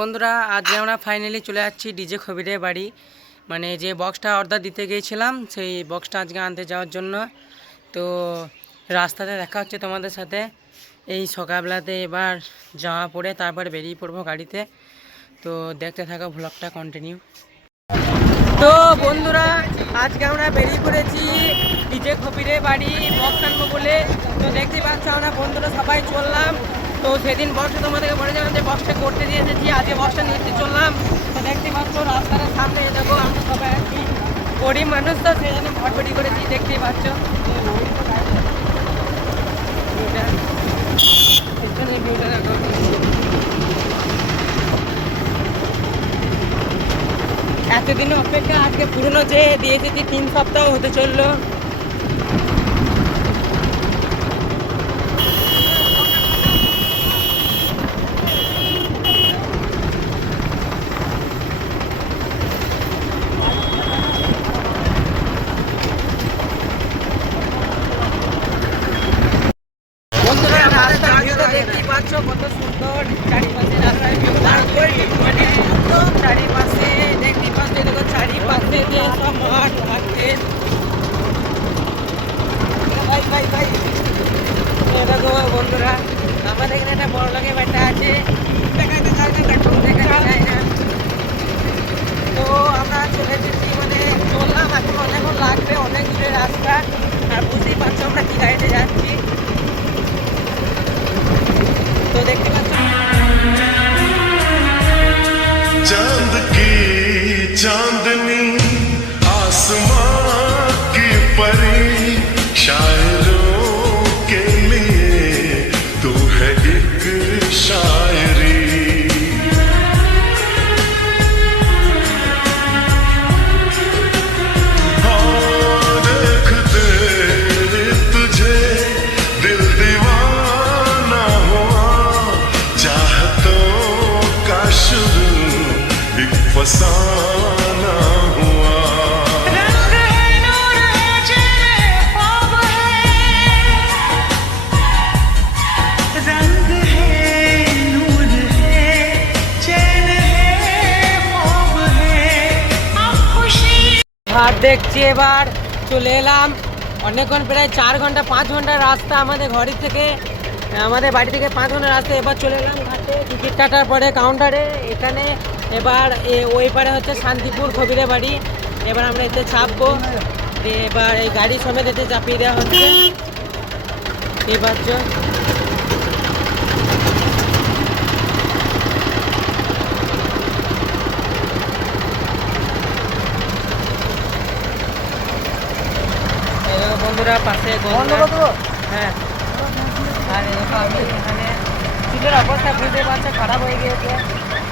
বন্ধুরা আজ আমরা ফাইনালি চলে যাচ্ছি ডিজে খবিরের বাড়ি। মানে যে বক্সটা অর্ডার দিতে গিয়েছিলাম সেই বক্সটা আজকে আনতে যাওয়ার জন্য। তো রাস্তাতে দেখা হচ্ছে তোমাদের সাথে। এই সকালবেলাতে এবার জামা পরে তারপর বেরিয়ে পড়বো গাড়িতে। তো দেখতে থাকো ভ্লগটা কন্টিনিউ। তো বন্ধুরা আজকে আমরা বেরিয়ে পড়েছি ডিজে খবিরের বাড়ি বক্স আনবো বলে। তো দেখতে পাচ্ছ আমরা বন্ধুরা সবাই চললাম। তো সেদিন বক্সটা তোমাদেরকে বলেছিলাম যে বক্সটা করতে দিয়ে এসেছি, আজকে বক্সটা নিতে চললাম। তো দেখতে পাচ্ছ রাস্তার সামনে দেখো আমরা সবাই আছি, গরিব মানুষ তো সেই জন্য ভটভটি করেছি, দেখতেই পাচ্ছ। এতদিন অপেক্ষা আজকে পুরনো যে দিয়েছে 3 সপ্তাহ হতে চললো। বন্ধুরা রাস্তার ভিউটা দেখতেই পাচ্ছ কত সুন্দর, চারিপাশে রাস্তার ভিউটা চারিপাশে দেখতেই পাচ্ছ। দেখো চারিপাশে যে সব মাঠ থাকছে, দেখো বন্ধুরা আমাদের এখানে একটা বড় লোকের বাড়িটা আছে, দেখা যায় না। তো আমরা চলে এসেছি, মানে চললাম এখন অনেকক্ষণ লাগবে, অনেক দূরের রাস্তা। আর বুঝতেই পারছো আমরা কি গাড়িতে যাচ্ছি। तो देखते चांद की चांदनी आसमां की परी शायरों के लिए तू है एक शायरी। देखते तुझे दिल दीवाना हुआ, चाहतों का शुरू एक फसाना हुआ। रंग है नूर है चेहरे ख्वाब है, रंग है नूर है चैन है ख्वाब है, अब खुशी হাট দেখছি। এবার চলে এলাম অনেকক্ষণ, প্রায় 4 ঘন্টা 5 ঘন্টার রাস্তা আমাদের ঘরের থেকে, আমাদের বাড়ি থেকে 5 ঘন্টার রাস্তা। এবার চলে এলাম ঘাটে টিকিট কাটার পরে কাউন্টারে এখানে। এবার ওই পারে হচ্ছে শান্তিপুর খবিরের বাড়ি। এবার আমরা এতে চাপবো, এবার এই গাড়ি সমেত এতে চাপিয়ে দেওয়া হচ্ছে। এবার বন্ধুরা পাশে হ্যাঁ, আর আমি এখানে চুলের অবস্থা বুঝতে পারছে খারাপ হয়ে গিয়েছে,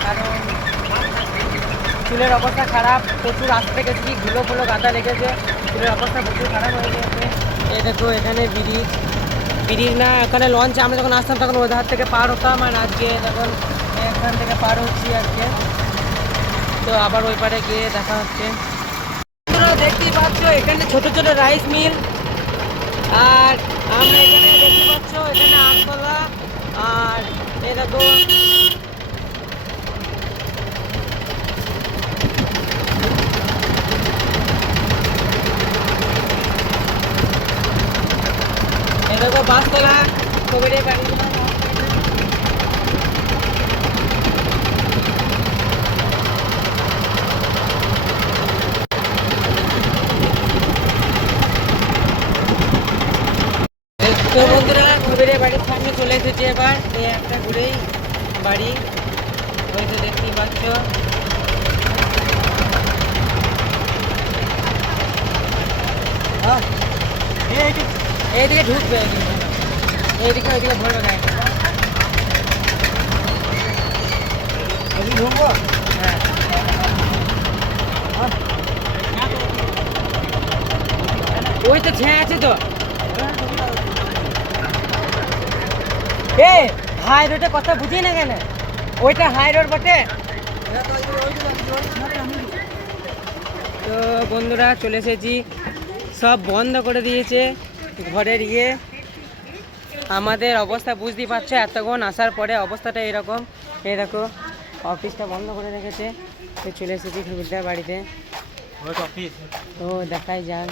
কারণ চুলের অবস্থা খারাপ, প্রচুর আসতে গেছি, ধুলো ফুলো গাদা লেগেছে, চুলের অবস্থা প্রচুর খারাপ হয়ে গিয়েছে। এই দেখো এখানে ব্রিজ না, এখানে লঞ্চে আমরা যখন আসতাম তখন ওই ধার থেকে পার হতাম, আর আজকে যখন এখান থেকে পার হচ্ছি আজকে। তো আবার ওই পারে গিয়ে দেখা হচ্ছে। দেখতেই পাচ্ছ এখানে ছোট ছোট রাইস মিল, আর আমরা এখানে দেখতে পাচ্ছ এখানে আমতলা। আর এই দেখো বাসতলা খবিরের বাড়ি। তো বন্ধুরা খবিরের বাড়ির সামনে চলে এসেছি। এবার এই একটা ঘুরেই বাড়ি, ওই তো দেখতেই পাচ্ছ। এইদিকে ঢুকবে, এইদিকে ওইদিকে ভরবে না, ঢুকবো হ্যাঁ। ওই তো ঝ্যাঁ আছে তো, হাই রোডে কথা বুঝি না কেন, ওইটা হাই রোড বটে। তো বন্ধুরা চলে এসেছি, সব বন্ধ করে দিয়েছে ঘরের ইয়ে। আমাদের অবস্থা বুঝতেই পারছো, এতক্ষণ আসার পরে অবস্থাটা এরকম। এই দেখো অফিসটা বন্ধ করে রেখেছে, তো চলে এসেছি খবিরদার বাড়িতে। তো দেখাই যাক,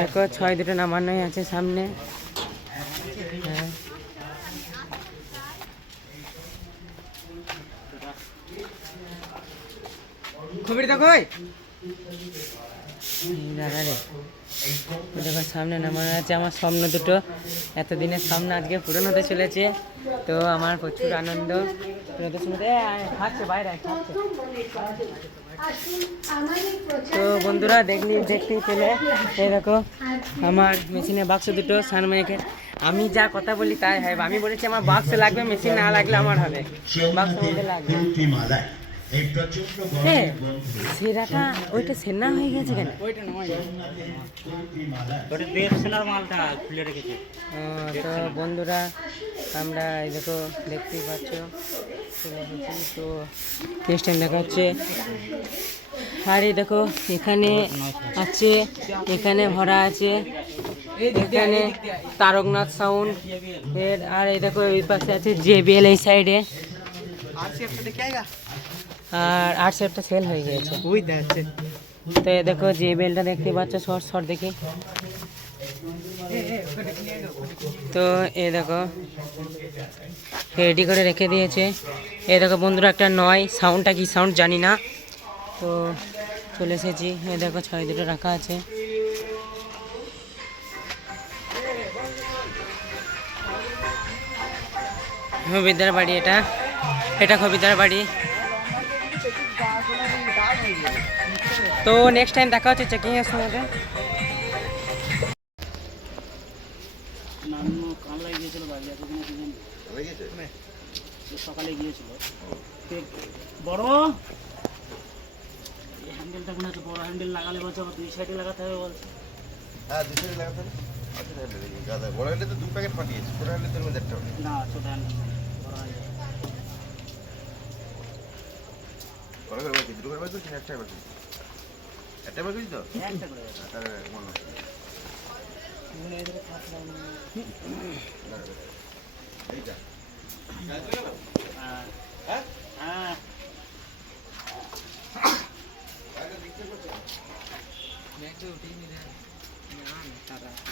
দেখো 6 দুটো নামানোই আছে সামনে। হ্যাঁ, খবির দেখো দাদা রে, দেখো সামনে নামানো আছে। আমার স্বপ্ন দুটো এতদিনের স্বপ্ন আজকে পূরণ হতে চলেছে, তো আমার প্রচুর আনন্দ। খাচ্ছে বাইরে খাচ্ছে। তো বন্ধুরা দেখতেই পেলে, এই দেখো আমার মেশিনের বাক্স দুটো সানমাইকে। আমি যা কথা বলি তাই হয়, আমি বলেছি আমার বাক্স লাগবে, মেশিন না লাগলে আমার হবে, বাক্সের মধ্যে লাগবে। হ্যাঁ, সেরাটা ওইটা সেনা হয়ে গেছে কেন? ওইটা নয়, ওটা দেব সেনার মালটা খুলে রেখেছে। তো বন্ধুরা আমরা এই দেখো দেখতেই পাচ্ছ চলে এসেছি। তো নেক্সট টাইম দেখা হচ্ছে। আর এই দেখো এখানে আছে, এখানে ভরা আছে, এখানে তারকনাথ সাউন্ড এর। আর এই দেখো এই পাশে আছে JBL এই সাইডে। আর আরসিএফটা সেল হয়ে গিয়েছে, ওই দেখছে। তো এই দেখো JBLটা দেখতে পাচ্ছ, শর্ট দেখি। তো এই দেখো রেডি করে রেখে দিয়েছে। এই দেখো বন্ধুরা একটা নয়, সাউন্ডটা কি সাউন্ড জানি না। তো চলে এসেছি, এই দেখো 6 দুটো রাখা আছে। খবিরদার বাড়ি, এটা খবিরদার বাড়ি। তো নেক্সট টাইম দেখা হচ্ছে চেকিং এর সময়। সকালে গিয়েছিল বড় হ্যান্ডেলটা মনে হচ্ছে, বড় হ্যান্ডেল লাগালে বলছে আবার 2 সাইডে লাগাতে হবে বলছে। হ্যাঁ 2 সাইডে লাগাতে হবে। বড় হ্যান্ডেল তো 2 প্যাকেট পাঠিয়েছে, ছোট হ্যান্ডেল তোর মধ্যে একটা হবে না, ছোট হ্যান্ডেল বড় হ্যান্ডেল। বড় করে বাকি দুটো করে বাকি না একটা বাকি? একটা বাকি তো একটা করে তাহলে মনে হয় এইটা হ্যাঁ হ্যাঁ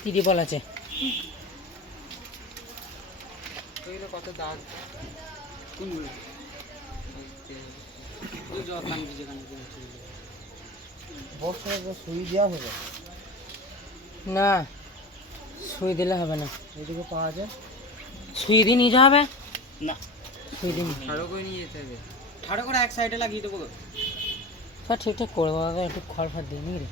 ত্রিপল আছে। কত দাগ কোনগুলো? সুই দেওয়া হবে না, সুই দিলে হবে না। এদিকে পাওয়া যায়, সুই দিয়ে নিয়ে যাওয়া হবে না, সুই দিয়ে ঠাড়ো করে নিয়ে যেতে হবে। ঠাড়ো করে এক সাইডে লাগিয়ে দেবো স্যার, ঠিকঠাক করবো। একটু খড় ফাড় দিয়ে নিই রে।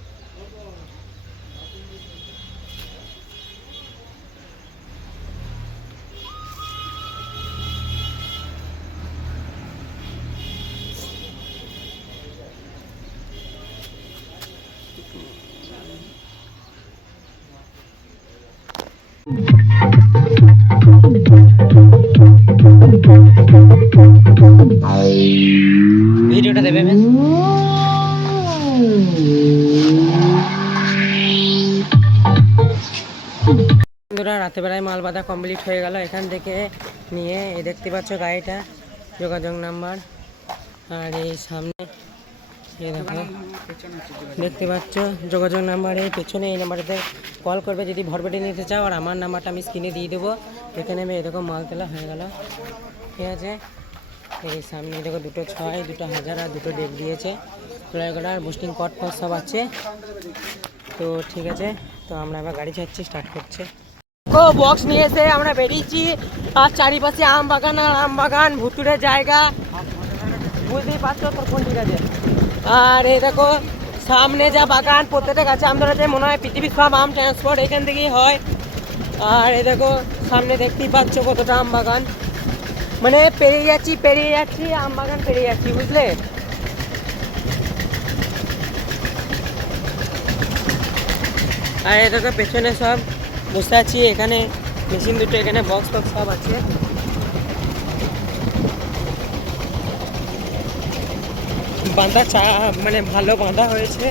ভিডিওটা দেবে বেশ। বন্ধুরা রাতেবেলায় মাল বাঁধা কমপ্লিট হয়ে গেল। এখান থেকে নিয়ে এই দেখতে পাচ্ছ গাড়িটা, যোগাযোগ নাম্বার। আর এই সামনে এই দেখো দেখতে পাচ্ছ যোগাযোগ নাম্বার, এই পেছনে এই নাম্বারটাতে কল করবে যদি ভরবেটে নিতে চাও। আর আমার নাম্বারটা আমি স্ক্রিনে দিয়ে দেবো। এখানে আমি এরকম মাল তোলা হয়ে গেল, ঠিক আছে। এই সামনে দেখো 2টো 6, 2টো 1000 আর 2টো ডেক দিয়েছে। ফ্লাইওভার আর বুস্টিং কট ফট সব আছে। তো ঠিক আছে, তো আমরা এবার গাড়ি ছাড়ছি, স্টার্ট করছে। ও বক্স নিয়ে এসে আমরা বেরিয়েছি। আর চারিপাশে আম বাগান আর আম বাগান, ভুতুরে জায়গা, বুঝতেই পারছো তো কোন ঠিক আছে। আর এই দেখো সামনে যা বাগান, প্রত্যেকটা গাছে আম ধরেছে, মনে হয় পৃথিবীর সব আম ট্রান্সপোর্ট এখান থেকেই হয়। আর এই দেখো সামনে দেখতেই পাচ্ছ কতটা আম বাগান, মানে পেরিয়ে যাচ্ছি আম বাগান পেরিয়ে যাচ্ছি, বুঝলে। আর এই দেখো পেছনে সব বসে আছি, এখানে মেশিন দুটো, এখানে বক্স টক্স সব আছে। বাঁধা মানে ভালো বাঁধা হয়েছে।